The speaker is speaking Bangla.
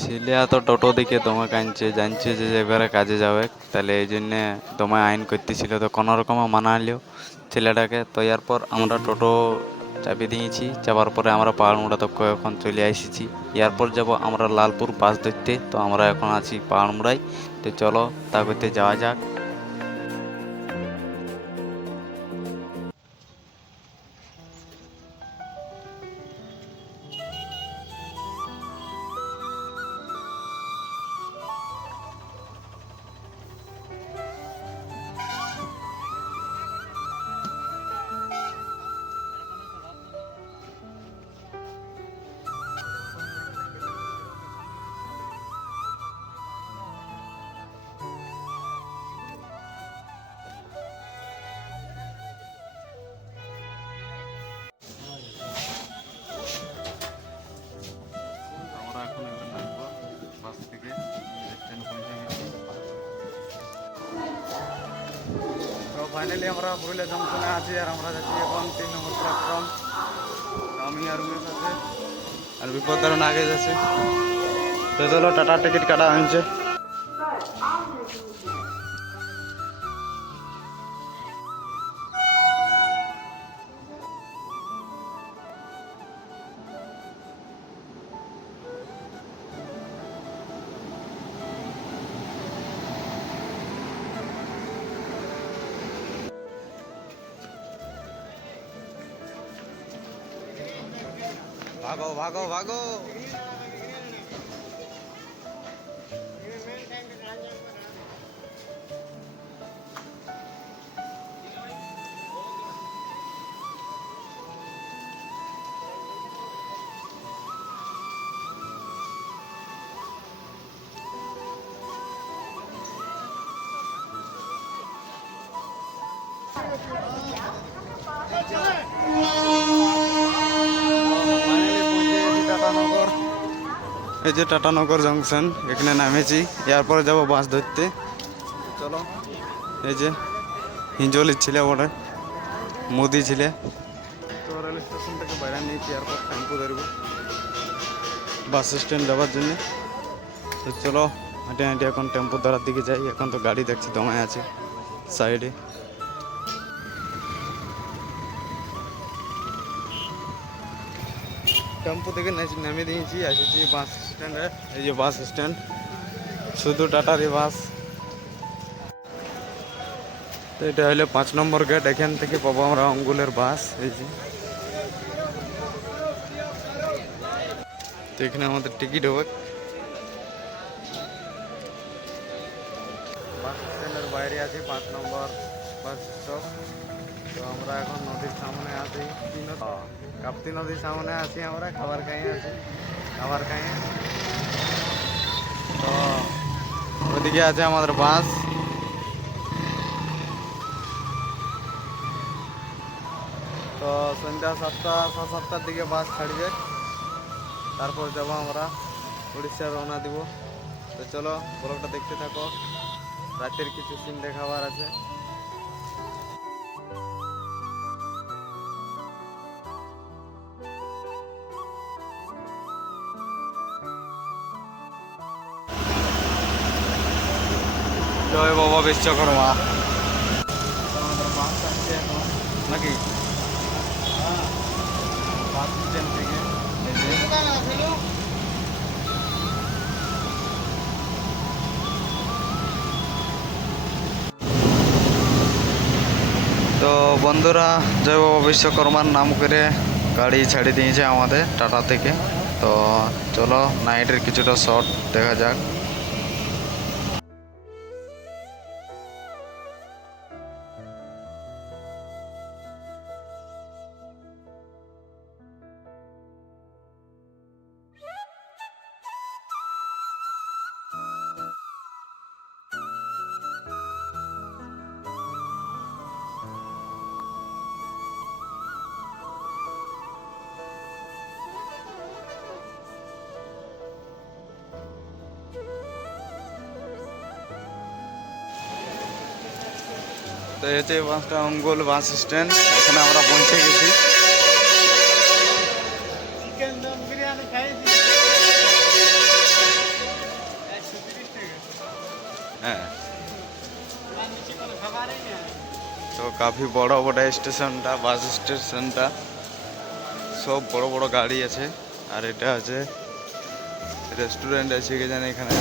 ছেলে তো টোটো দিকে দমে কাঁদছে, জানছে যে এবারে কাজে যাবে, তাহলে এই জন্যে দমে আইন করতেছিল, তো কোনো রকমে মানালিও ছেলেটাকে। তো এরপর আমরা টোটো চাপি দিয়েছি, চাপার পরে আমরা পাহাড়মুড়া তক এখন চলে এসেছি। এরপর যাব আমরা লালপুর বাস ধরতে, তো আমরা এখন আছি পাহাড়মুড়ায়। তো চলো তা করতে যাওয়া যাক। আমরা এখন এবার নামবো বাস থেকে, স্ট্যান্ড পৌঁছে গেছি। তো ফাইনালি আমরা পুরুলিয়া জংশনে আছি, আর আমরা যাচ্ছি এখন 3 নম্বর প্ল্যাটফর্ম। আমি আর উমেশ আছে, আর বিপদারণ আগে যাচ্ছে। তো চলো, টাটা টিকিট কাটা হয়েছে। ভাগো ভাগো ভাগো। এই যে টাটানগর জংশন, এখানে নামেছি। এরপরে যাবো বাস ধরতে। চলো, এই যে হিঞ্জলির ছিলে ওটা মোদি ছিলে। তো রেল স্টেশন থেকে বাইরে নিয়েছি, এরপর টেম্পো ধরবো বাস স্ট্যান্ড যাওয়ার জন্য। তো চলো হেঁটে হেঁটে এখন টেম্পো ধরার দিকে যাই। এখন তো গাড়ি দেখছি দমায় আছে সাইডে। টেম্পো থেকে নেমে দিয়েছি, এসেছি বাস স্ট্যান্ডে। এই যে বাস স্ট্যান্ড, শুধু টাটারই বাস। তো এটা হলো 5 নম্বর গেট, এখান থেকে পাবো আমরা অঙ্গুলের বাস। এই যে, তো এখানে আমাদের টিকিট হবে। বাস স্ট্যান্ডের বাইরে আছি, 5 নম্বর বাস স্টপ। তো আমরা এখন নদীর সামনে আছি, কাপ্তি নদীর সামনে আছি আমরা, খাবার খাইয়ে আছি, খাবার খাইয়ে। তো ওদিকে আছে আমাদের বাস। তো সন্ধ্যা 7টার দিকে বাস ছাড়বে, তারপর যাবো আমরা উড়িষ্যা রওনা দিব। তো চলো ব্লগটা দেখতে থাকো, রাতের কিছু সিন দেখাবার আছে। জয় বাবা বিশ্বকর্মা। আমাদের বাস আসছে এখন নাকি বাস স্ট্যান্ড থেকে। তো বন্ধুরা, জয় বাবা বিশ্বকর্মার নাম করে গাড়ি ছেড়ে দিয়েছে আমাদের টাটা থেকে। তো চলো নাইটের কিছুটা শট দেখা যাক। তো এই হচ্ছে বাসটা অঙ্গুল বাস স্ট্যান্ড, এখানে আমরা পৌঁছে গেছি। হ্যাঁ, তো কাফি বড় বড় স্টেশনটা, বাস স্টেশনটা, সব বড় বড় গাড়ি আছে। আর এটা আছে রেস্টুরেন্ট আছে কি জানি এখানে।